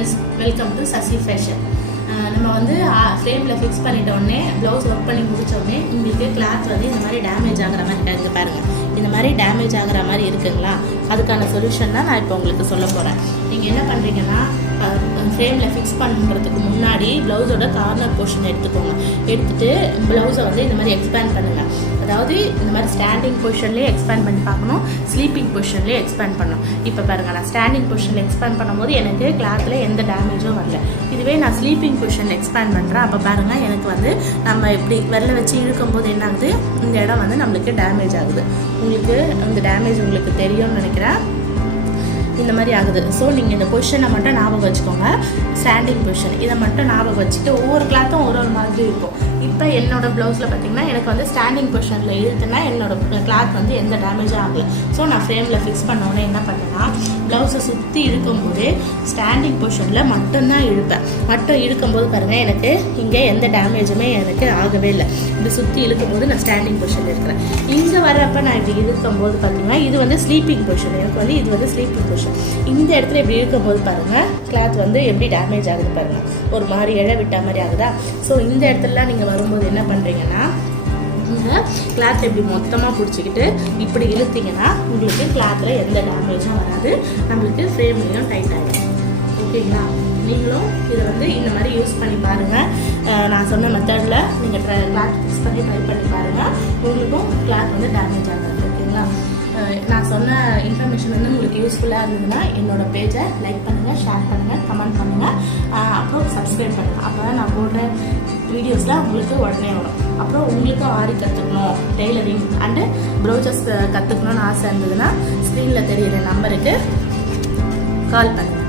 Friends, welcome to Sasi fashion. நம்ம வந்து ஃப்ரேமில் ஃபிக்ஸ் பண்ணிட்ட உடனே ப்ளவுஸ் ஒர்க் பண்ணி முடித்த உடனே உங்களுக்கு கிளாத் வந்து இந்த மாதிரி டேமேஜ் ஆகிற மாதிரி இங்கே பாருங்கள். இந்த மாதிரி டேமேஜ் ஆகிற மாதிரி இருக்குங்களா, அதுக்கான சொல்யூஷன் தான் நான் இப்போ உங்களுக்கு சொல்ல போகிறேன். நீங்கள் என்ன பண்ணுறீங்கன்னா, ஃப்ரேமில் ஃபிக்ஸ் பண்ணுறதுக்கு முன்னாடி ப்ளவுஸோட கார்னர் போர்ஷன் எடுத்துக்கோங்க. எடுத்துகிட்டு ப்ளவுஸை வந்து இந்த மாதிரி எக்ஸ்பேண்ட் பண்ணுங்கள். அதாவது இந்த மாதிரி ஸ்டாண்டிங் பொசிஷன்லேயே எக்ஸ்பேண்ட் பண்ணி பார்க்கணும், ஸ்லீப்பிங் பொசிஷன்லேயே எக்ஸ்பேண்ட் பண்ணணும். இப்போ பாருங்கள், நான் ஸ்டாண்டிங் பொசிஷனில் எக்ஸ்பேண்ட் பண்ணும்போது எனக்கு கிளாத்தில் எந்த டேமேஜும் வரல. இதுவே நான் ஸ்லீப்பிங் பொசிஷனில் எக்ஸ்பேண்ட் பண்ணுறேன். அப்போ பாருங்கள், எனக்கு வந்து நம்ம இப்படி விரல வச்சு இழுக்கும்போது என்ன ஆகுது, இந்த இடம் வந்து நம்மளுக்கு டேமேஜ் ஆகுது. உங்களுக்கு இந்த டேமேஜ் உங்களுக்கு தெரியும்னு நினைக்கிறேன். இந்த மாதிரி ஆகுது. ஸோ நீங்கள் இந்த பொசிஷனை மட்டும் ஞாபகம் வச்சுக்கோங்க. ஸ்டாண்டிங் பொசிஷன் இதை மட்டும் ஞாபகம் வச்சுட்டு ஒவ்வொரு கிளாத்தும் ஒரு மாதிரி இருக்கும். இப்போ என்னோட ப்ளவுஸில் பார்த்தீங்கன்னா எனக்கு வந்து ஸ்டாண்டிங் பொசிஷனில் இழுத்துனா என்னோட கிளாத் வந்து எந்த டேமேஜும் ஆகலை. ஸோ நான் ஃப்ரேமில் ஃபிக்ஸ் பண்ணோன்னே என்ன பண்ணேன்னா, ப்ளவுஸை சுற்றி இழுக்கும்போது ஸ்டாண்டிங் பொசிஷனில் மட்டும்தான் இழுப்பேன். மட்டும் இழுக்கும்போது பாருங்கள், எனக்கு இங்கே எந்த டேமேஜுமே எனக்கு ஆகவே இல்லை. இது சுற்றி இழுக்கும்போது நான் ஸ்டாண்டிங் பொசிஷனில் இருக்கிறேன். இங்கே வரப்போ நான் இப்படி இழுக்கும்போது பார்த்தீங்கன்னா இது வந்து ஸ்லீப்பிங் பொசிஷன். எனக்கு வந்து இது வந்து ஸ்லீப்பிங் பொசிஷன். இந்த இடத்துல இப்படி இருக்கும்போது பாருங்கள், கிளாத் வந்து எப்படி டேமேஜ் ஆகுது பாருங்கள், ஒரு மாதிரி இழ விட்ட மாதிரி ஆகுதா. ஸோ இந்த இடத்துலலாம் நீங்கள் வரும்போது என்ன பண்ணுறீங்கன்னா, இந்த கிளாத் இப்படி மொத்தமாக பிடிச்சிக்கிட்டு இப்படி இழுத்தீங்கன்னா உங்களுக்கு கிளாத்தில் எந்த டேமேஜும் வராது, நம்மளுக்கு ஃப்ரேம்லேயும் டைட் ஆகிடும். ஓகேங்களா? நீங்களும் இதை வந்து இந்த மாதிரி யூஸ் பண்ணி பாருங்கள். நான் சொன்ன மெத்தடில் நீங்கள் கிளாத் ஃபிக்ஸ் பண்ணி ட்ரை பண்ணி பாருங்கள். உங்களுக்கும் கிளாத் வந்து டேமேஜ் ஆகாது. ஓகேங்களா? நான் சொன்ன இன்ஃபர்மேஷன் வந்து உங்களுக்கு யூஸ்ஃபுல்லாக இருந்ததுன்னா என்னோட பேஜை லைக் பண்ணுங்கள், ஷேர் பண்ணுங்கள், கமெண்ட் பண்ணுங்கள், அப்புறம் சப்ஸ்கிரைப் பண்ணுங்கள். அப்போ தான் நான் போடுற வீடியோஸ்லாம் உங்களுக்கு உடனே வரும். அப்புறம் உங்களுக்கு ஆரி கற்றுக்கணும், டெய்லரிங் அண்டு ப்ரௌசர்ஸ் கற்றுக்கணும்னு ஆசை இருந்ததுன்னா ஸ்க்ரீனில் தெரியிற நம்பருக்கு கால் பண்ணுங்கள்.